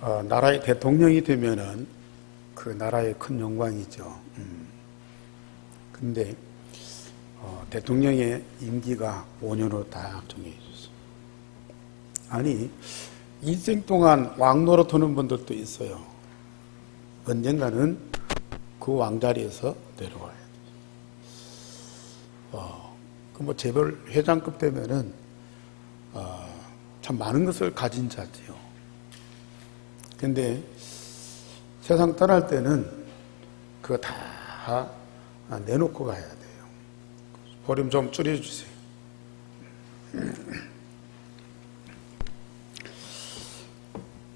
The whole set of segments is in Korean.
나라의 대통령이 되면은 그 나라의 큰 영광이죠. 근데 대통령의 임기가 5년으로 딱 정해져 있어요. 아니, 일생 동안 왕 노릇하는 분들도 있어요. 언젠가는 그 왕자리에서 내려와야 돼요. 그 재벌 회장급 되면은 참 많은 것을 가진 자지요. 근데 세상 떠날 때는 그거 다 내놓고 가야 돼요. 볼륨 좀 줄여주세요.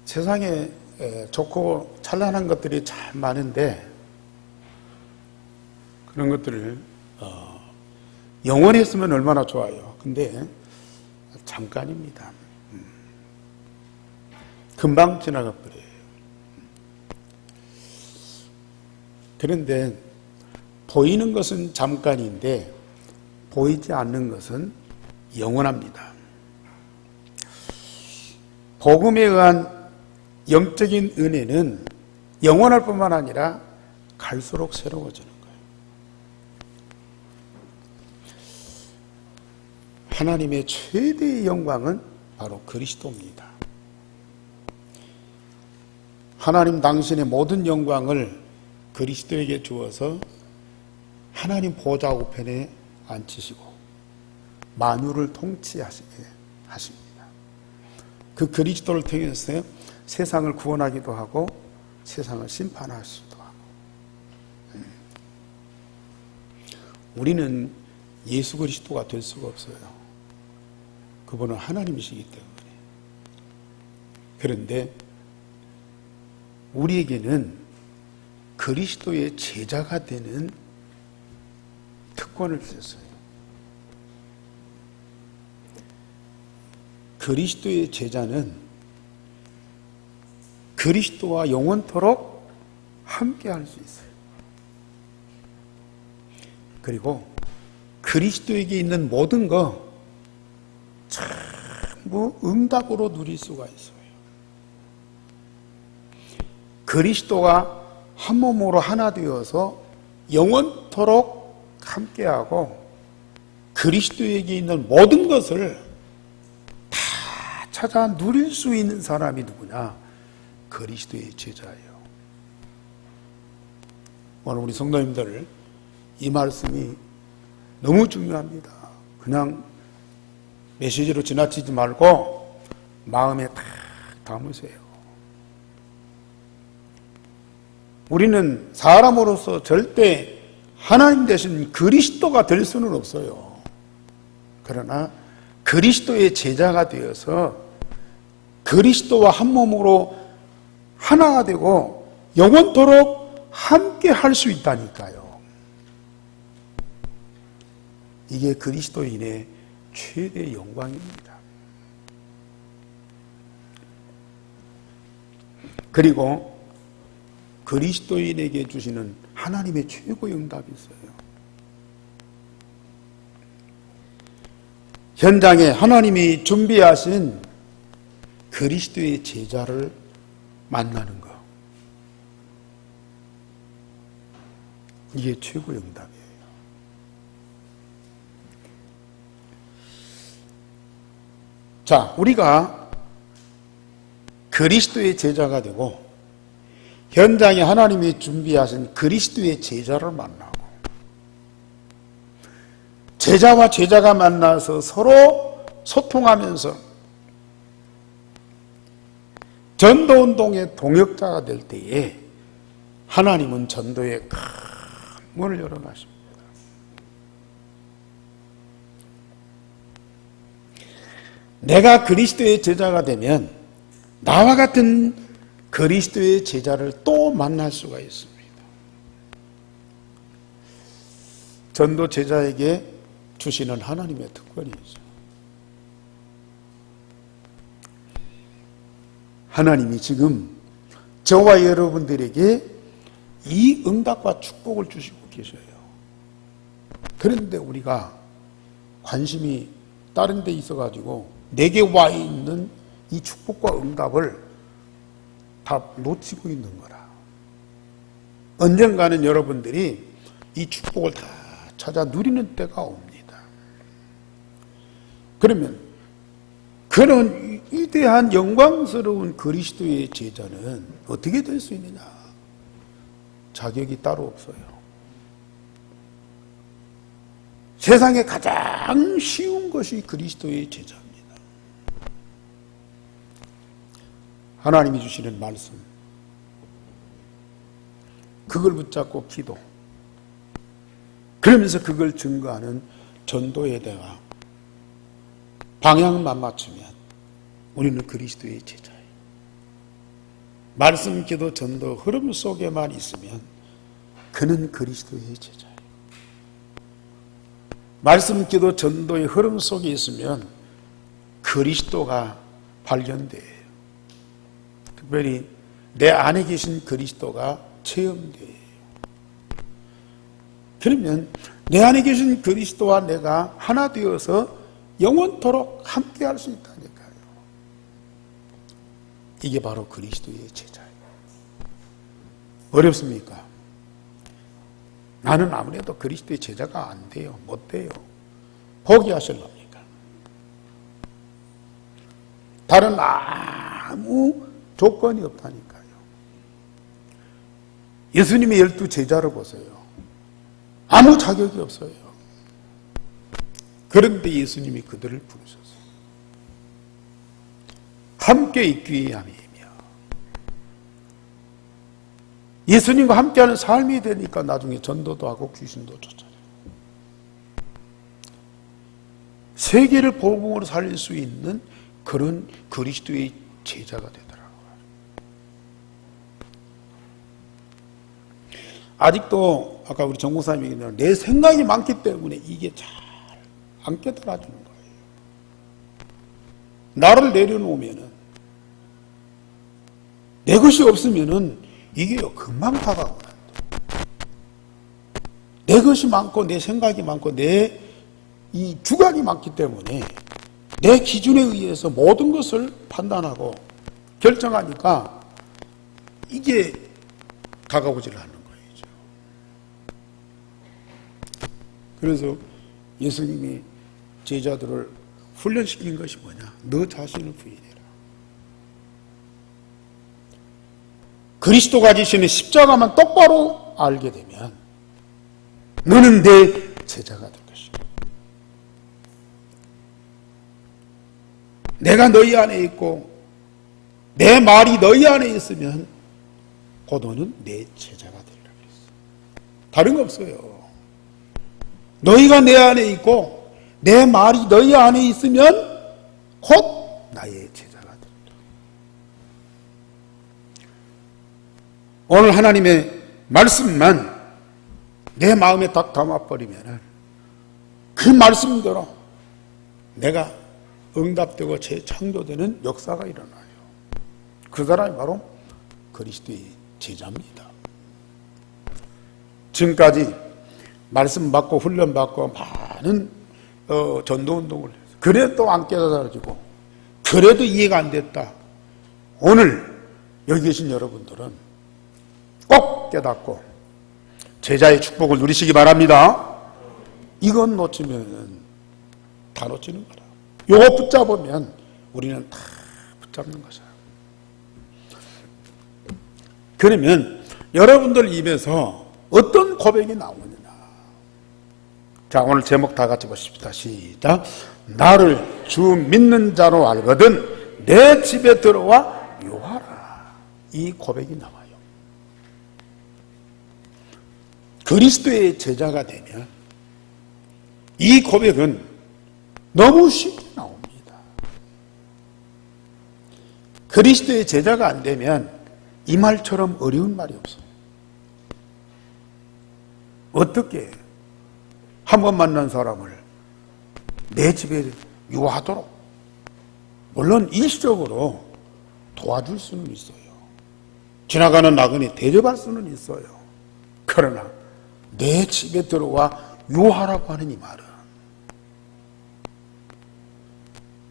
세상에 좋고 찬란한 것들이 참 많은데 그런 것들을 영원히 했으면 얼마나 좋아요. 근데 잠깐입니다. 금방 지나가 버려요. 그런데 보이는 것은 잠깐인데 보이지 않는 것은 영원합니다. 복음에 의한 영적인 은혜는 영원할 뿐만 아니라 갈수록 새로워지는 거예요. 하나님의 최대의 영광은 바로 그리스도입니다. 하나님 당신의 모든 영광을 그리스도에게 주어서 하나님 보좌 우편에 앉히시고 만유를 통치하시게 하십니다. 그 그리스도를 통해서 세상을 구원하기도 하고 세상을 심판하시기도 하고. 우리는 예수 그리스도가 될 수가 없어요. 그분은 하나님이시기 때문에. 그런데 우리에게는 그리스도의 제자가 되는 특권을 주셨어요. 그리스도의 제자는 그리스도와 영원토록 함께 할 수 있어요. 그리고 그리스도에게 있는 모든 거 전부 응답으로 누릴 수가 있어요. 그리스도가 한 몸으로 하나 되어서 영원토록 함께하고 그리스도에게 있는 모든 것을 다 찾아 누릴 수 있는 사람이 누구냐? 그리스도의 제자예요. 오늘 우리 성도님들 이 말씀이 너무 중요합니다. 그냥 메시지로 지나치지 말고 마음에 딱 담으세요. 우리는 사람으로서 절대 하나님 대신 그리스도가 될 수는 없어요. 그러나 그리스도의 제자가 되어서 그리스도와 한 몸으로 하나가 되고 영원토록 함께 할 수 있다니까요. 이게 그리스도인의 최대 영광입니다. 그리고 그리스도인에게 주시는 하나님의 최고의 응답이 있어요. 현장에 하나님이 준비하신 그리스도의 제자를 만나는 것. 이게 최고의 응답이에요. 자, 우리가 그리스도의 제자가 되고 현장에 하나님이 준비하신 그리스도의 제자를 만나고 제자와 제자가 만나서 서로 소통하면서 전도운동의 동역자가 될 때에 하나님은 전도의 큰 문을 열어가십니다. 내가 그리스도의 제자가 되면 나와 같은 그리스도의 제자를 또 만날 수가 있습니다. 전도 제자에게 주시는 하나님의 특권이죠. 하나님이 지금 저와 여러분들에게 이 응답과 축복을 주시고 계셔요. 그런데 우리가 관심이 다른 데 있어가지고 내게 와 있는 이 축복과 응답을 다 놓치고 있는 거라. 언젠가는 여러분들이 이 축복을 다 찾아 누리는 때가 옵니다. 그러면 그런 위대한 영광스러운 그리스도의 제자는 어떻게 될 수 있느냐? 자격이 따로 없어요. 세상에 가장 쉬운 것이 그리스도의 제자입니다. 하나님이 주시는 말씀, 그걸 붙잡고 기도, 그러면서 그걸 증거하는 전도에 대가 방향만 맞추면 우리는 그리스도의 제자예요. 말씀, 기도, 전도 흐름 속에만 있으면 그는 그리스도의 제자예요. 말씀, 기도, 전도의 흐름 속에 있으면 그리스도가 발견돼요. 특별히 내 안에 계신 그리스도가 체험돼요. 그러면 내 안에 계신 그리스도와 내가 하나 되어서 영원토록 함께 할 수 있다니까요. 이게 바로 그리스도의 제자예요. 어렵습니까? 나는 아무래도 그리스도의 제자가 안 돼요. 못 돼요. 포기하실랍니까? 다른 아무 조건이 없다니까요. 예수님의 12 제자를 보세요. 아무 자격이 없어요. 그런데 예수님이 그들을 부르셨어요. 함께 있기 위함이며 예수님과 함께하는 삶이 되니까 나중에 전도도 하고 귀신도 쫓아내요. 세계를 복음으로 살릴 수 있는 그런 그리스도의 제자가 되더라고요. 아직도 아까 우리 정 목사님이 얘기했는데 내 생각이 많기 때문에 이게 잘 안 깨달아주는 거예요. 나를 내려놓으면은 내 것이 없으면은 이게요 금방 다가오는데 내 것이 많고 내 생각이 많고 내 이 주관이 많기 때문에 내 기준에 의해서 모든 것을 판단하고 결정하니까 이게 다가오질 않는 거죠. 그래서 예수님이 제자들을 훈련시킨 것이 뭐냐? 너 자신을 부인해라. 그리스도가 지시는 십자가만 똑바로 알게 되면 너는 내 제자가 될 것이다. 내가 너희 안에 있고 내 말이 너희 안에 있으면 곧 너는 내 제자가 되리라 그랬어요. 다른 거 없어요. 너희가 내 안에 있고 내 말이 너희 안에 있으면 곧 나의 제자가 되리라. 오늘 하나님의 말씀만 내 마음에 딱 담아버리면 그 말씀대로 내가 응답되고 재창조되는 역사가 일어나요. 그 사람이 바로 그리스도의 제자입니다. 지금까지 말씀 받고 훈련 받고 많은 전도운동을 했어요. 그래도 안 깨달아지고 그래도 이해가 안 됐다. 오늘 여기 계신 여러분들은 꼭 깨닫고 제자의 축복을 누리시기 바랍니다. 이건 놓치면 다 놓치는 거라. 요거 붙잡으면 우리는 다 붙잡는 것이야. 그러면 여러분들 입에서 어떤 고백이 나오느냐. 자, 오늘 제목 다 같이 보십시다. 시작. 나를 주 믿는 자로 알거든 내 집에 들어와 요하라. 이 고백이 나와요. 그리스도의 제자가 되면 이 고백은 너무 쉽게 나옵니다. 그리스도의 제자가 안 되면 이 말처럼 어려운 말이 없어요. 어떻게 한 번 만난 사람을 내 집에 유하도록, 물론 일시적으로 도와줄 수는 있어요. 지나가는 나그네 대접할 수는 있어요. 그러나 내 집에 들어와 유하라고 하는 이 말은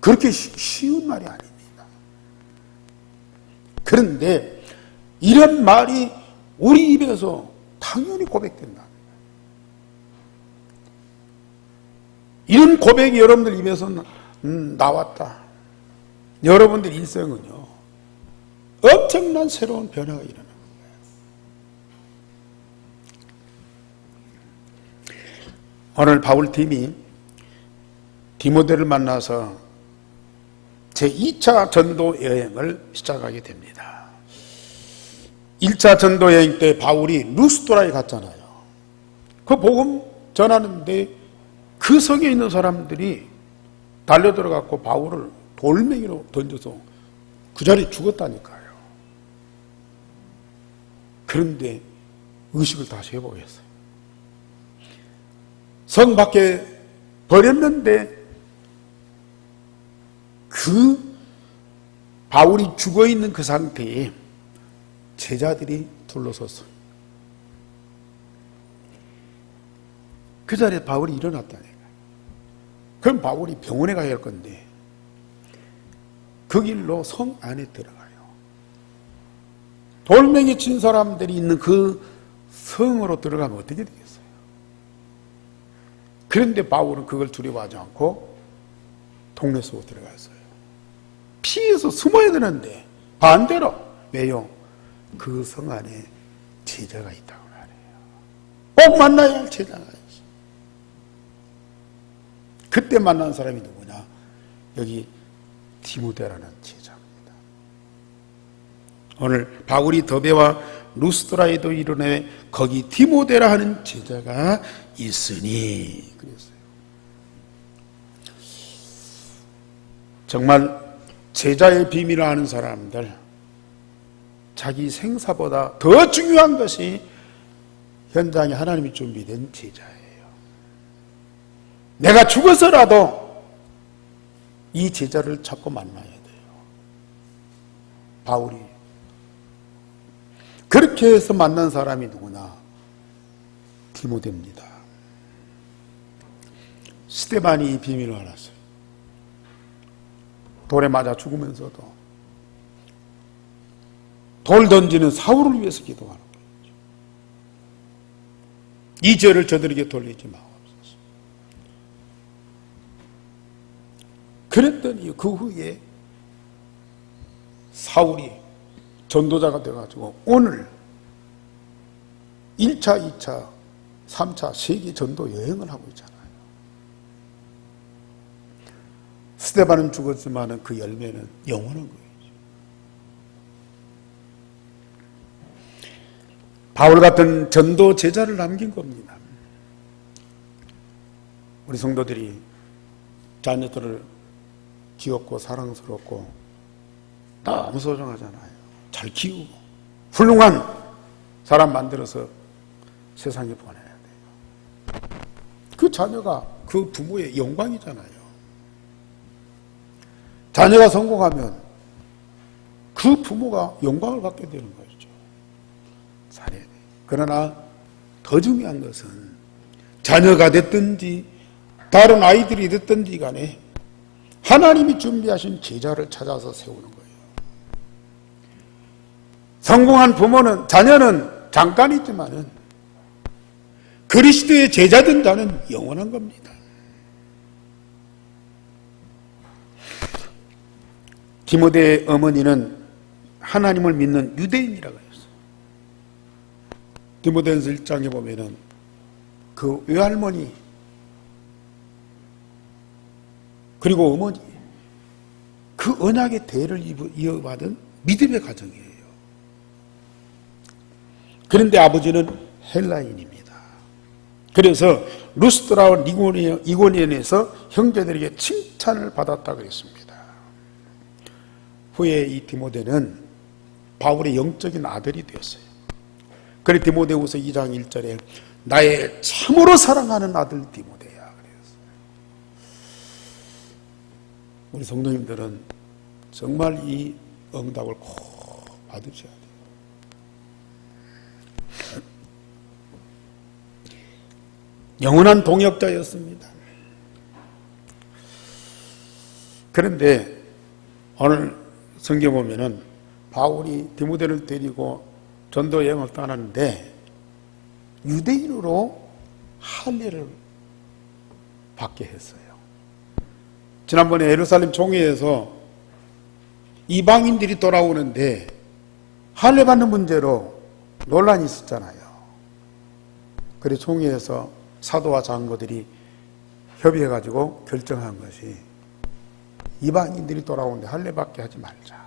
그렇게 쉬운 말이 아닙니다. 그런데 이런 말이 우리 입에서 당연히 고백된다. 이런 고백이 여러분들 입에서 나왔다. 여러분들 인생은요, 엄청난 새로운 변화가 일어나는 거예요. 오늘 바울팀이 디모데를 만나서 제2차 전도 여행을 시작하게 됩니다. 1차 전도 여행 때 바울이 루스드라에 갔잖아요. 그 복음 전하는데 그 성에 있는 사람들이 달려들어갖고 바울을 돌멩이로 던져서 그 자리에 죽었다니까요. 그런데 의식을 다시 해보겠어요. 성 밖에 버렸는데 그 바울이 죽어있는 그 상태에 제자들이 둘러섰어요. 그 자리에 바울이 일어났다니까요. 그럼 바울이 병원에 가야 할 건데 그 길로 성 안에 들어가요. 돌멩이 친 사람들이 있는 그 성으로 들어가면 어떻게 되겠어요? 그런데 바울은 그걸 두려워하지 않고 동네 속으로 들어갔어요. 피해서 숨어야 되는데 반대로 왜요? 그 성 안에 제자가 있다고 말해요. 꼭 만나야 할 제자가 있어요. 그때 만난 사람이 누구냐? 여기 디모데라는 제자입니다. 오늘 바울이 더베와 루스드라에도 이르네 거기 디모데라 하는 제자가 있으니 그랬어요. 정말 제자의 비밀을 아는 사람들, 자기 생사보다 더 중요한 것이 현장에 하나님이 준비된 제자예요. 내가 죽어서라도 이 제자를 찾고 만나야 돼요. 바울이 그렇게 해서 만난 사람이 누구나 디모데입니다. 스데반이 이 비밀을 알았어요. 돌에 맞아 죽으면서도 돌 던지는 사울을 위해서 기도하는 거죠. 이 죄를 저들에게 돌리지 마옵소서. 그랬더니 그 후에 사울이 전도자가 돼가지고 오늘 1차, 2차, 3차 세계 전도 여행을 하고 있잖아요. 스데반은 죽었지만 그 열매는 영원한 거예요. 바울 같은 전도 제자를 남긴 겁니다. 우리 성도들이 자녀들을 귀엽고 사랑스럽고 너무 소중하잖아요. 잘 키우고 훌륭한 사람 만들어서 세상에 보내야 돼요. 그 자녀가 그 부모의 영광이잖아요. 자녀가 성공하면 그 부모가 영광을 받게 되는 거죠. 잘해야 돼요. 그러나 더 중요한 것은 자녀가 됐든지 다른 아이들이 됐든지 간에 하나님이 준비하신 제자를 찾아서 세우는 거예요. 성공한 부모는 자녀는 잠깐이지만은 그리스도의 제자된 자는 영원한 겁니다. 디모데의 어머니는 하나님을 믿는 유대인이라고 했어요. 디모데전서 1장에 보면은 그 외할머니 그리고 어머니 그 언약의 대를 이어받은 믿음의 가정이에요. 그런데 아버지는 헬라인입니다. 그래서 루스드라와 이고니온에서 형제들에게 칭찬을 받았다고 했습니다. 후에 이 디모데는 바울의 영적인 아들이 되었어요. 그래 디모데후서 2장 1절에 나의 참으로 사랑하는 아들 디모데야 그랬어요. 우리 성도님들은 정말 이 응답을 꼭 받으셔야 돼요. 영원한 동역자였습니다. 그런데 오늘 성경 보면은 바울이 디모데를 데리고 전도 여행을 떠났는데 유대인으로 할례를 받게 했어요. 지난번에 예루살렘 총회에서 이방인들이 돌아오는데 할례 받는 문제로 논란이 있었잖아요. 그래서 총회에서 사도와 장로들이 협의해가지고 결정한 것이 이방인들이 돌아오는데 할례 받게 하지 말자.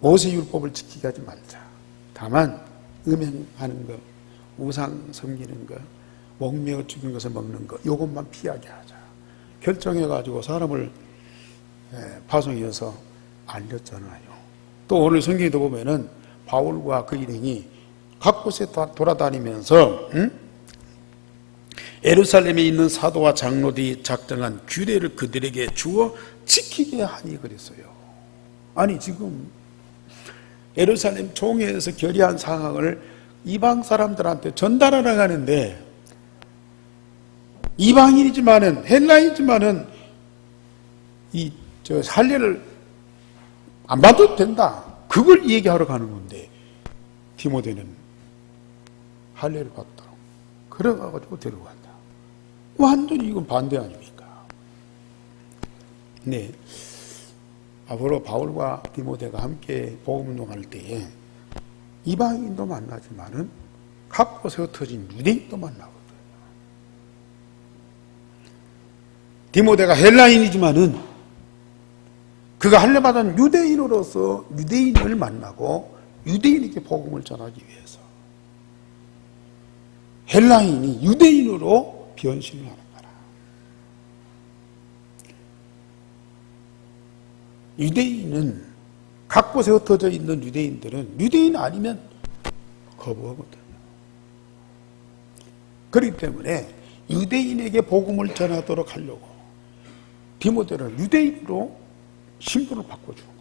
모세율법을 지키게 하지 말자. 다만 음행하는 것, 우상 섬기는 것, 목매어 죽인 것을 먹는 것, 이것만 피하게 하자. 결정해가지고 사람을 파송해서 알렸잖아요. 또 오늘 성경에도 보면은 바울과 그 일행이 각 곳에 돌아다니면서 예루살렘에 있는 사도와 장로들이 작정한 규례를 그들에게 주어 지키게 하니 그랬어요. 아니 지금 예루살렘 총회에서 결의한 상황을 이방 사람들한테 전달하러 가는데 이방인이지만은 헬라인이지만은 할례를 안 받아도 된다. 그걸 얘기하러 가는 건데 디모데는 할례를 받도록 그래가지고 데려간다. 완전히 이건 반대 아닙니까? 네. 앞으로 바울과 디모데가 함께 복음 운동할 때에 이방인도 만나지만은 각 곳에 흩어진 유대인도 만나거든요. 디모데가 헬라인이지만은 그가 할례 받은 유대인으로서 유대인을 만나고 유대인에게 복음을 전하기 위해서 헬라인이 유대인으로 변신을 하는 거라. 유대인은 각 곳에 흩어져 있는 유대인들은 유대인 아니면 거부하거든요. 그렇기 때문에 유대인에게 복음을 전하도록 하려고 디모데를 유대인으로 신분을 바꿔주는 거예요.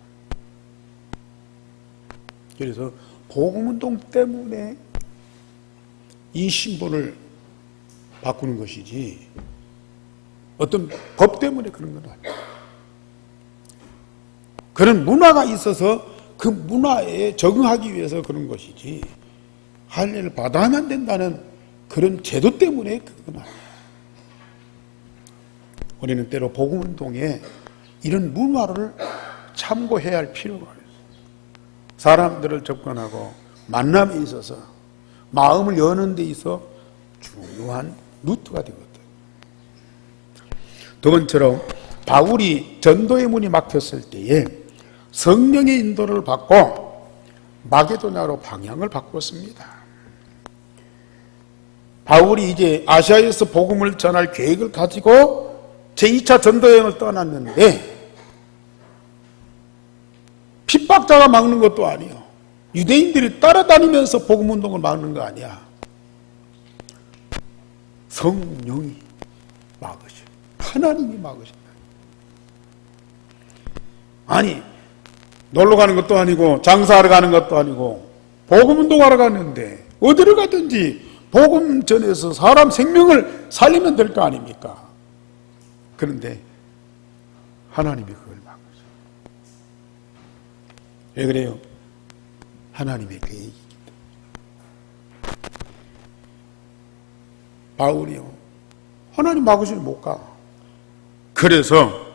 그래서 복음운동 때문에 이 신분을 바꾸는 것이지 어떤 법 때문에 그런 건 아니에요. 그런 문화가 있어서 그 문화에 적응하기 위해서 그런 것이지 할례를 받아야만 된다는 그런 제도 때문에 그건 아니에요. 우리는 때로 복음운동에 이런 문화를 참고해야 할 필요가 있어요. 사람들을 접근하고 만남에 있어서 마음을 여는 데 있어 중요한 루트가 되거든. 두 번째로 바울이 전도의 문이 막혔을 때에 성령의 인도를 받고 마게도냐로 방향을 바꿨습니다. 바울이 이제 아시아에서 복음을 전할 계획을 가지고 제2차 전도여행을 떠났는데 핍박자가 막는 것도 아니에요. 유대인들이 따라다니면서 복음운동을 막는 거 아니야. 성령이 막으셔. 하나님이 막으신다. 아니 놀러 가는 것도 아니고 장사하러 가는 것도 아니고 복음운동하러 갔는데 어디를 가든지 복음 전해서 사람 생명을 살리면 될 거 아닙니까? 그런데 하나님이 그걸 막으셔. 왜 그래요? 하나님의 계획이기 때문에. 바울이요. 하나님 막으시면 못 가. 그래서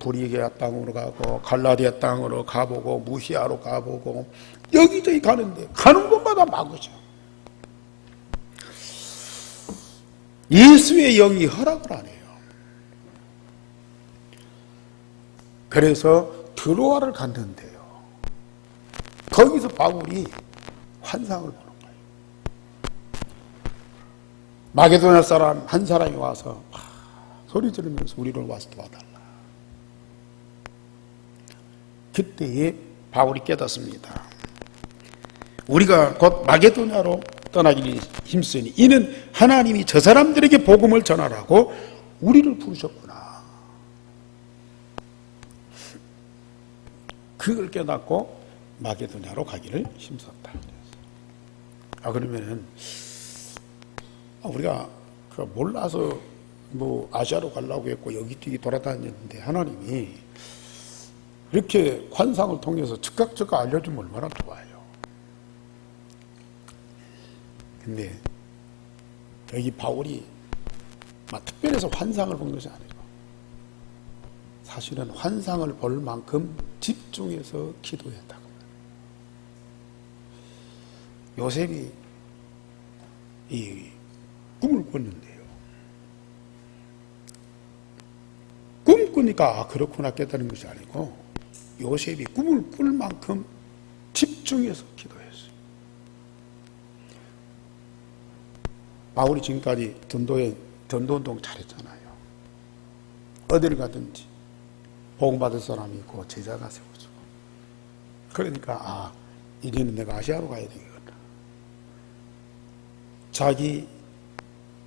브리기아 땅으로 가고 갈라디아 땅으로 가보고 무시아로 가보고 여기저기 가는데 가는 곳마다 막으셔. 예수의 영이 허락을 안 해요. 그래서 드로아를 갔는데요. 거기서 바울이 환상을 보는 거예요. 마게도냐 사람 한 사람이 와서 소리 지르면서 우리를 와서 도와달라. 그때에 바울이 깨닫습니다. 우리가 곧 마게도냐로 떠나기 힘쓰니 이는 하나님이 저 사람들에게 복음을 전하라고 우리를 부르셨구나. 그걸 깨닫고 마게도냐로 가기를 힘썼다. 그러면은 우리가 몰라서 뭐 아시아로 가려고 했고 여기저기 돌아다녔는데 하나님이 이렇게 환상을 통해서 즉각 알려주면 얼마나 좋아요. 근데 여기 바울이 막 특별해서 환상을 본 것이 아니고 사실은 환상을 볼 만큼 집중해서 기도했다고. 요셉이 이 꿈을 꿨는데요. 꿈 꾸니까 그렇구나 깨달은 것이 아니고 요셉이 꿈을 꿀 만큼 집중해서 기도했어요. 바울이 지금까지 전도운동 잘했잖아요. 어디를 가든지 복음받을 사람이 있고 제자가 세워지고. 그러니까 이제는 내가 아시아로 가야 되겠구나. 자기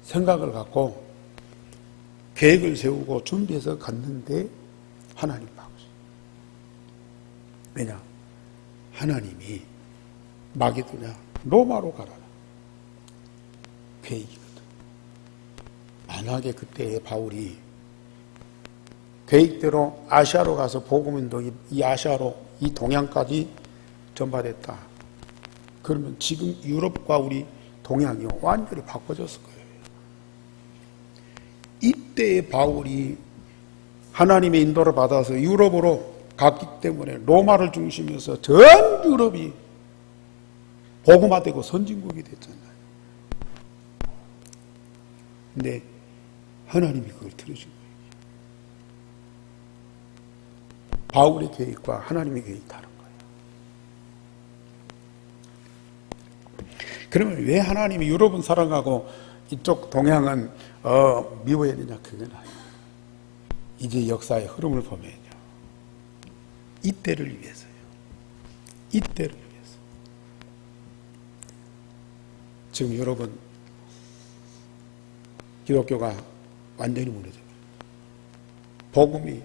생각을 갖고 계획을 세우고 준비해서 갔는데 하나님 막으셔. 왜냐? 하나님이 마게도냐 로마로 가라 계획이거든. 만약에 그때 바울이 계획대로 아시아로 가서 복음운동이 이 아시아로 이 동양까지 전파됐다. 그러면 지금 유럽과 우리 동양이 완전히 바꿔졌을 거예요. 이때 바울이 하나님의 인도를 받아서 유럽으로 갔기 때문에 로마를 중심해서 전 유럽이 복음화되고 선진국이 됐잖아요. 근데 하나님이 그걸 들으신 거예요. 바울의 계획과 하나님의 계획이 다른 거예요. 그러면 왜 하나님이 유럽은 사랑하고 이쪽 동양은 미워해야 되냐? 그건 아니에요. 이제 역사의 흐름을 보면요. 이때를 위해서요. 이때를 위해서. 지금 여러분 기독교가 완전히 무너져요. 복음이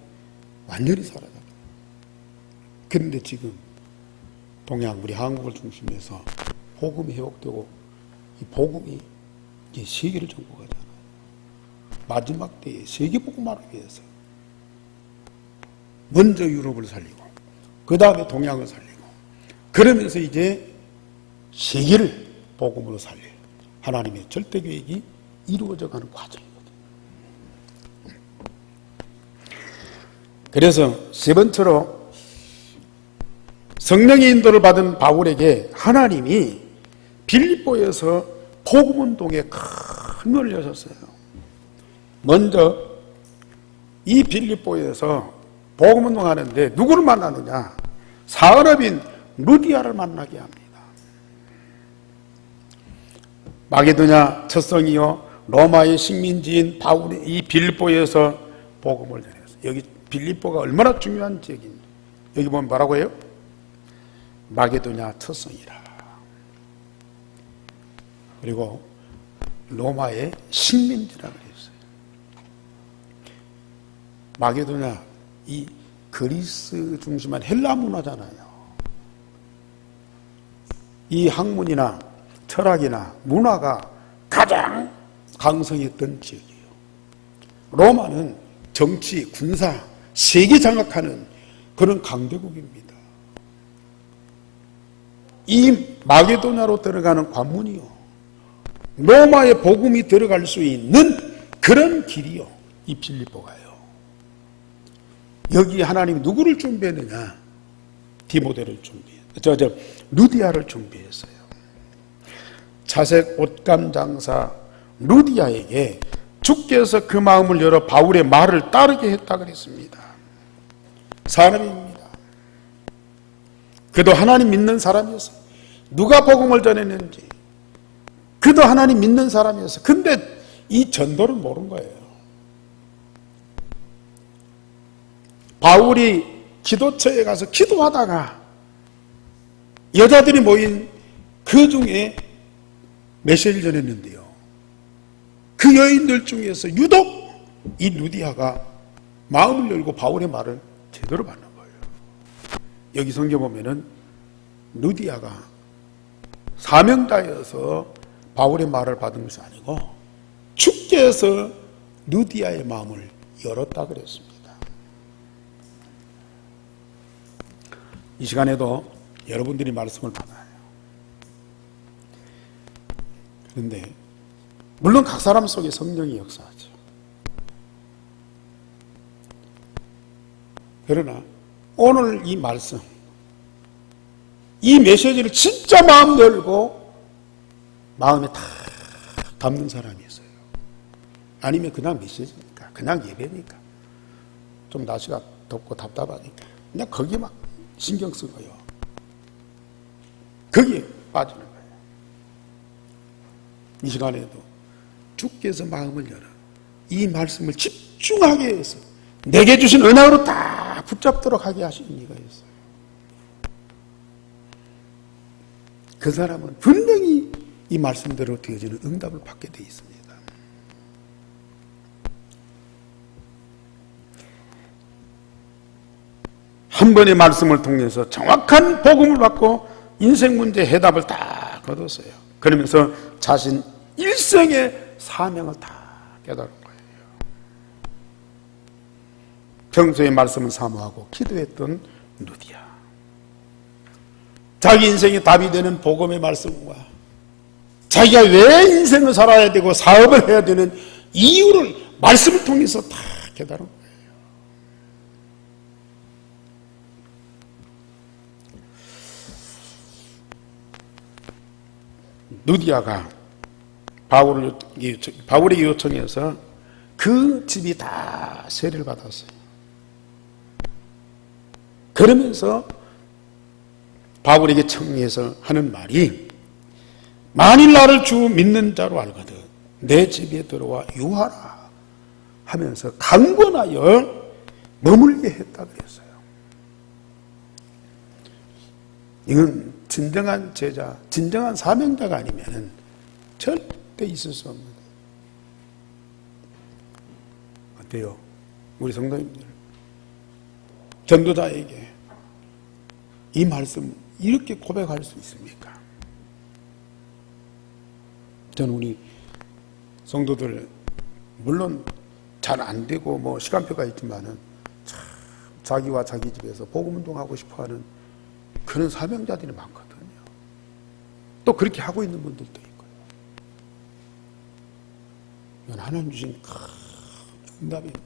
완전히 사라져요. 그런데 지금 동양 우리 한국을 중심해서 복음이 회복되고 이 복음이 이제 세계를 정복하잖아요. 마지막 때에 세계 복음화를 위해서 먼저 유럽을 살리고 그 다음에 동양을 살리고 그러면서 이제 세계를 복음으로 살릴 하나님의 절대 계획이 이루어져가는 과정이거든요. 그래서 세 번째로 성령의 인도를 받은 바울에게 하나님이 빌립보에서 복음운동에 큰 문을 여셨어요. 먼저 이 빌립보에서 복음운동 하는데 누구를 만나느냐? 사은업인 루디아를 만나게 합니다. 마게도냐 첫성이요 로마의 식민지인 바울이 이 빌립보에서 복음을 전했어요. 여기 빌립보가 얼마나 중요한 지역인지 여기 보면 뭐라고 해요? 마게도냐 첫성이라. 그리고 로마의 식민지라고 했어요. 마게도냐 이 그리스 중심한 헬라 문화잖아요. 이 학문이나 철학이나 문화가 가장 강성했던 지역이에요. 로마는 정치, 군사, 세계 장악하는 그런 강대국입니다. 이 마게도냐로 들어가는 관문이요. 로마의 복음이 들어갈 수 있는 그런 길이요. 이 빌립보가요. 여기 하나님이 누구를 준비했느냐? 디모데를 준비했어요. 루디아를 준비했어요. 자색 옷감 장사 루디아에게 주께서 그 마음을 열어 바울의 말을 따르게 했다 그랬습니다. 사람입니다. 그도 하나님 믿는 사람이었어요. 누가 복음을 전했는지 그도 하나님 믿는 사람이었어요. 근데 이 전도를 모른 거예요. 바울이 기도처에 가서 기도하다가 여자들이 모인 그 중에 메시지를 전했는데요. 그 여인들 중에서 유독 이 루디아가 마음을 열고 바울의 말을 제대로 받는 거예요. 여기 성경 보면은 루디아가 사명자여서 바울의 말을 받은 것이 아니고 주께서 루디아의 마음을 열었다 그랬습니다. 이 시간에도 여러분들이 말씀을 받아요. 그런데 물론 각 사람 속에 성령이 역사하죠. 그러나 오늘 이 말씀, 이 메시지를 진짜 마음 열고 마음에 다 담는 사람이 있어요. 아니면 그냥 메시지니까, 그냥 예배니까, 좀 날씨가 덥고 답답하니까 그냥 거기만 신경 쓰고요. 거기에 빠지는 거예요. 이 시간에도 주께서 마음을 열어 이 말씀을 집중하게 해서 내게 주신 은혜로 딱 붙잡도록 하게 하시는 이가 있어요. 그 사람은 분명히 이 말씀대로 되어지는 응답을 받게 되어 있습니다. 한 번의 말씀을 통해서 정확한 복음을 받고 인생 문제 해답을 다 거뒀어요. 그러면서 자신 일생의 사명을 다 깨달은 거예요. 평소에 말씀을 사모하고 기도했던 누디야. 자기 인생의 답이 되는 복음의 말씀과 자기가 왜 인생을 살아야 되고 사업을 해야 되는 이유를 말씀을 통해서 다 깨달은 거예요. 누디아가 바울의 요청에서 그 집이 다 세례를 받았어요. 그러면서 바울에게 청해서 하는 말이 만일 나를 주 믿는 자로 알거든 내 집에 들어와 유하라 하면서 강권하여 머물게 했다 그랬어요. 이건 진정한 제자, 진정한 사명자가 아니면 절대 있을 수 없는 거예요. 어때요? 우리 성도님들 전도자에게 이 말씀 이렇게 고백할 수 있습니까? 저는 우리 성도들 물론 잘 안 되고 뭐 시간표가 있지만은 참 자기와 자기 집에서 복음 운동하고 싶어하는 그런 사명자들이 많거든요. 또 그렇게 하고 있는 분들도 있고요. 이건 하나님 주신 큰 응답입니다.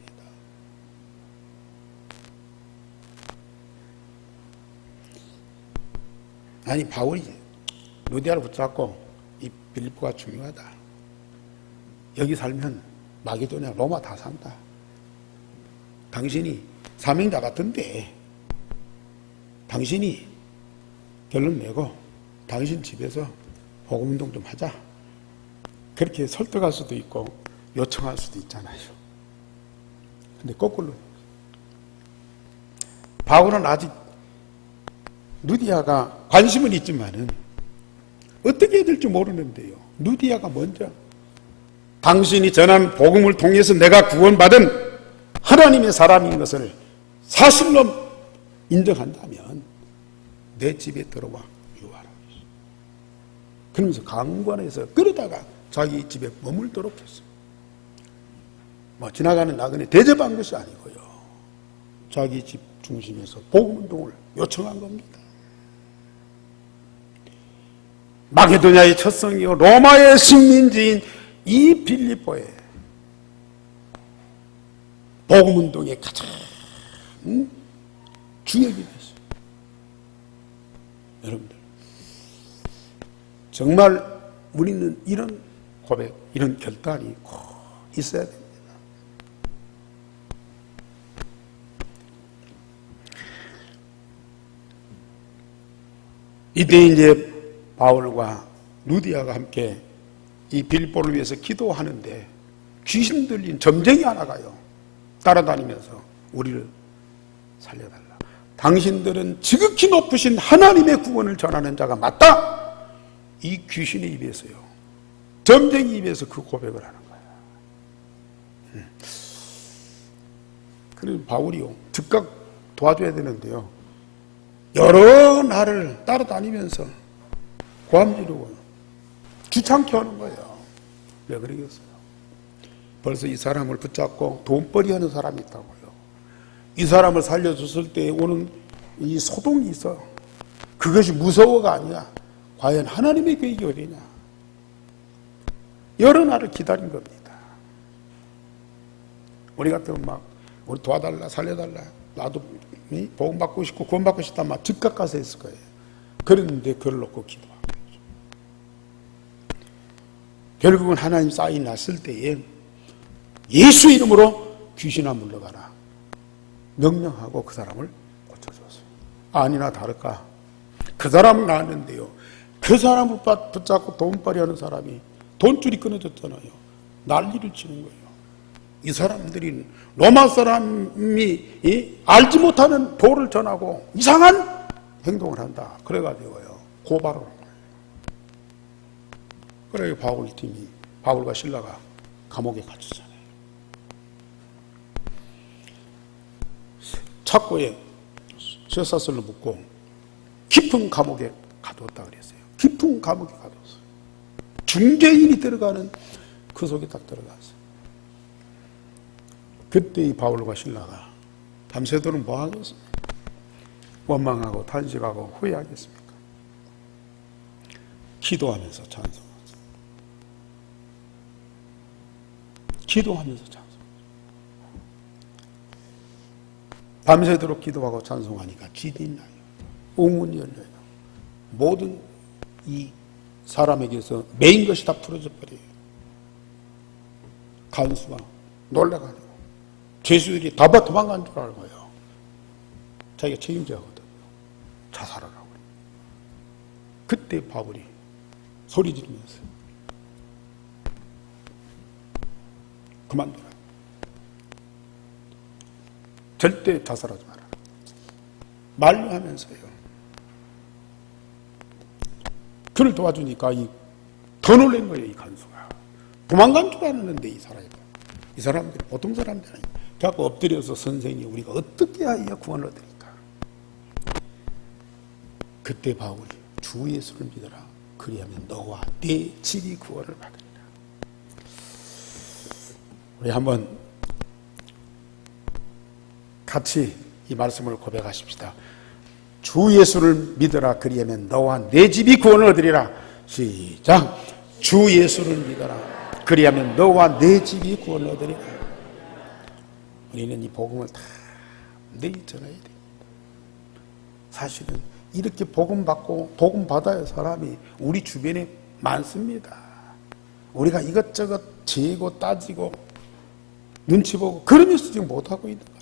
아니 바울이 누디아를 붙잡고 이 빌립보가 중요하다. 여기 살면 마게도냐 로마 다 산다. 당신이 사명자 같은데 당신이 결론 내고 당신 집에서 복음운동 좀 하자. 그렇게 설득할 수도 있고 요청할 수도 있잖아요. 근데 거꾸로 바울은 아직 누디아가 관심은 있지만은 어떻게 해야 될지 모르는데요. 누디아가 먼저 당신이 전한 복음을 통해서 내가 구원받은 하나님의 사람인 것을 사실로 인정한다면 내 집에 들어와 유하라. 그러면서 강권해서 그러다가 자기 집에 머물도록 했어요. 뭐 지나가는 나그네 대접한 것이 아니고요. 자기 집 중심에서 복음운동을 요청한 겁니다. 마게도냐의 첫 성이요 로마의 식민지인 이 빌립보에 복음운동의 가장 주역이 됐어요. 여러분들 정말 우리는 이런 고백, 이런 결단이 꼭 있어야 됩니다. 이때 이제 바울과 누디아가 함께 이 빌립보를 위해서 기도하는데 귀신 들린 점쟁이 하나가요 따라다니면서 우리를 살려달라. 당신들은 지극히 높으신 하나님의 구원을 전하는 자가 맞다. 이 귀신의 입에서요, 점쟁이 입에서 그 고백을 하는 거야. 그리고 바울이요 즉각 도와줘야 되는데요, 여러 날을 따라다니면서 고함 지르고 귀찮게 하는 거예요. 왜 그러겠어요? 벌써 이 사람을 붙잡고 돈벌이 하는 사람이 있다고요. 이 사람을 살려줬을 때 오는 이 소동이 있어. 그것이 무서워가 아니야. 과연 하나님의 계획이 어디냐. 여러 날을 기다린 겁니다. 우리 같으면 막 우리 도와달라 살려달라 나도 복음 받고 싶고 구원 받고 싶다 막 즉각 가서 했을 거예요. 그랬는데 그걸 놓고 기도하고 결국은 하나님 사인 났을 때에 예수 이름으로 귀신아 물러가라 명령하고 그 사람을 고쳐줬어요. 아니나 다를까 그 사람은 나았는데요, 그 사람을 붙잡고 돈벌이 하는 사람이 돈줄이 끊어졌잖아요. 난리를 치는 거예요. 이 사람들이 로마 사람이 알지 못하는 도를 전하고 이상한 행동을 한다. 그래가지고요 고발을 한 거예요. 그래서 바울팀이 바울과 실라가 감옥에 갇혔잖아요. 착고에 쇠사슬로 묶고 깊은 감옥에 가두었다 그랬어요. 깊은 감옥에 가두었어요. 중죄인이 들어가는 그 속에 딱 들어갔어요. 그때 이 바울과 실라가 밤새도록 뭐 하겠습니까? 원망하고 탄식하고 후회하겠습니까? 기도하면서 찬송하죠. 기도하면서 찬송. 밤새도록 기도하고 찬송하니까 질이 나요. 웅문이 열려요. 모든 이 사람에게서 메인 것이 다 풀어져 버려요. 간수가 놀라가지고 죄수들이 다 도망간 줄 알고요. 자기가 책임져거든요. 자살하라고. 그때 바울이 소리 지르면서 그만둬라. 절대 자살하지 마라. 말로 하면서요. 그를 도와주니까 더 놀란 거예요, 이 간수가. 도망간 줄 알았는데 이 사람들이 보통 사람들이 아니에요. 그래서 엎드려서 선생님 우리가 어떻게 하여 구원을 얻으리까? 그때 바울이 주 예수를 믿어라. 그리하면 너와 네 집이 구원을 받으리라. 우리 한번 같이 이 말씀을 고백하십시다. 주 예수를 믿어라. 그리하면 너와 내 집이 구원을 얻으리라. 시작. 주 예수를 믿어라. 그리하면 너와 내 집이 구원을 얻으리라. 우리는 이 복음을 다 내일 전해야 됩니다. 사실은 이렇게 복음 받고 복음 받아야 사람이 우리 주변에 많습니다. 우리가 이것저것 재고 따지고 눈치 보고 그러면서 지금 못하고 있는 거예요.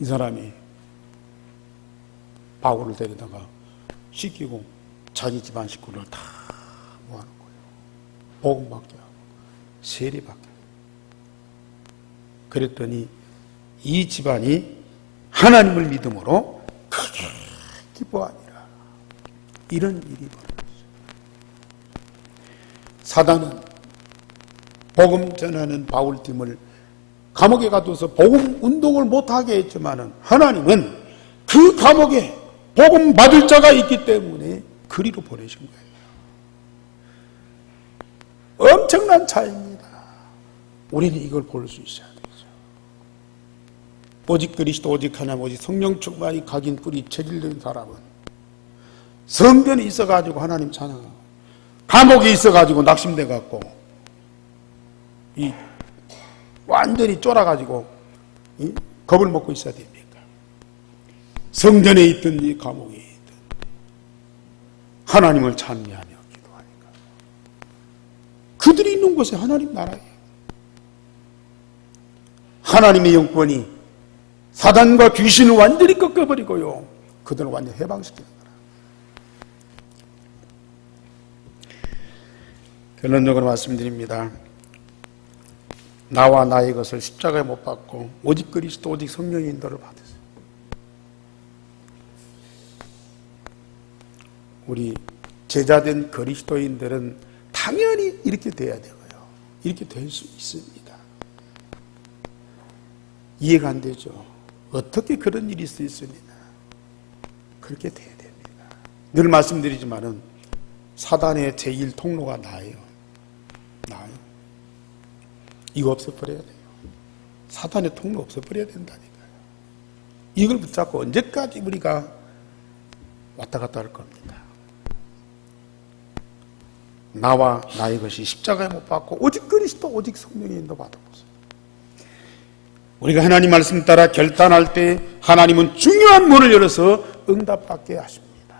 이 사람이 바울을 데려다가 씻기고 자기 집안 식구를 다 모아놓은 거예요. 복음 받게 하고 세례 받게 하고. 그랬더니 이 집안이 하나님을 믿음으로 크게 기뻐하니라. 이런 일이 벌어졌어요. 사단은 복음 전하는 바울팀을 감옥에 가둬서 복음 운동을 못하게 했지만은 하나님은 그 감옥에 복음 받을 자가 있기 때문에 그리로 보내신 거예요. 엄청난 차이입니다. 우리는 이걸 볼 수 있어야 되죠. 오직 그리스도 오직 하나님 오직 성령 충만이 각인 뿌리 체질된 사람은 성전에 있어가지고 하나님 찬양하고 감옥에 있어가지고 낙심돼갖고 이 완전히 쫄아가지고 겁을 먹고 있어야 됩니까? 성전에 있든지 감옥에 있든 하나님을 찬미하며 기도하니까 그들이 있는 곳에 하나님 나라예요. 하나님의 영권이 사단과 귀신을 완전히 꺾어버리고요, 그들을 완전히 해방시키는 거라. 결론적으로 말씀드립니다. 나와 나의 것을 십자가에 못 박고 오직 그리스도 오직 성령의 인도를 받으세요. 우리 제자된 그리스도인들은 당연히 이렇게 돼야 되고요. 이렇게 될 수 있습니다. 이해가 안 되죠. 어떻게 그런 일이 있을 수 있느냐. 그렇게 돼야 됩니다. 늘 말씀드리지만은 사단의 제1 통로가 나예요. 나예요. 이거 없애버려야 돼요. 사단의 통로 없애버려야 된다니까요. 이걸 붙잡고 언제까지 우리가 왔다 갔다 할 겁니다. 나와 나의 것이 십자가에 못 박고 오직 그리스도 오직 성령의 인도 받아보세요. 우리가 하나님 말씀 따라 결단할 때 하나님은 중요한 문을 열어서 응답받게 하십니다.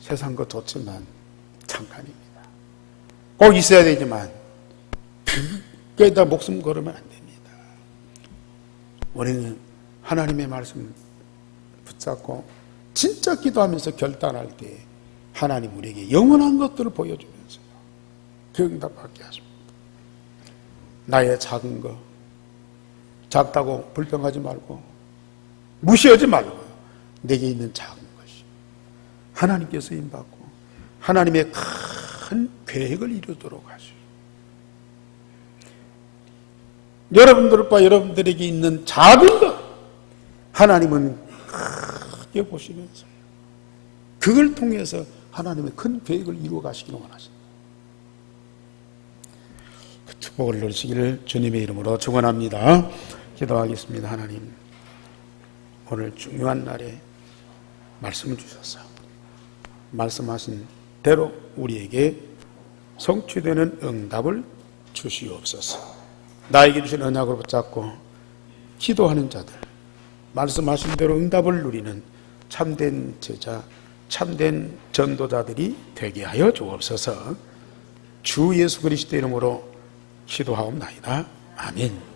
세상 것 좋지만 잠깐입니다. 꼭 있어야 되지만 그에다 목숨 걸으면 안 됩니다. 우리는 하나님의 말씀 붙잡고 진짜 기도하면서 결단할 때 하나님 우리에게 영원한 것들을 보여주면서요 그 응답받게 하십니다. 나의 작은 거 작다고 불평하지 말고 무시하지 말고 내게 있는 작은 것이 하나님께 쓰임받고 하나님의 큰 계획을 이루도록 하시오. 여러분들과 여러분들에게 있는 작은 것 하나님은 크게 보시면서 그걸 통해서 하나님의 큰 계획을 이루어 가시기를 원하십니다. 그 축복을 누리시기를 주님의 이름으로 축원합니다. 기도하겠습니다. 하나님, 오늘 중요한 날에 말씀을 주셔서 말씀하신 대로 우리에게 성취되는 응답을 주시옵소서. 나에게 주신 언약을 붙잡고 기도하는 자들, 말씀하신 대로 응답을 누리는 참된 제자, 참된 전도자들이 되게 하여 주옵소서. 주 예수 그리스도 이름으로 기도하옵나이다. 아멘.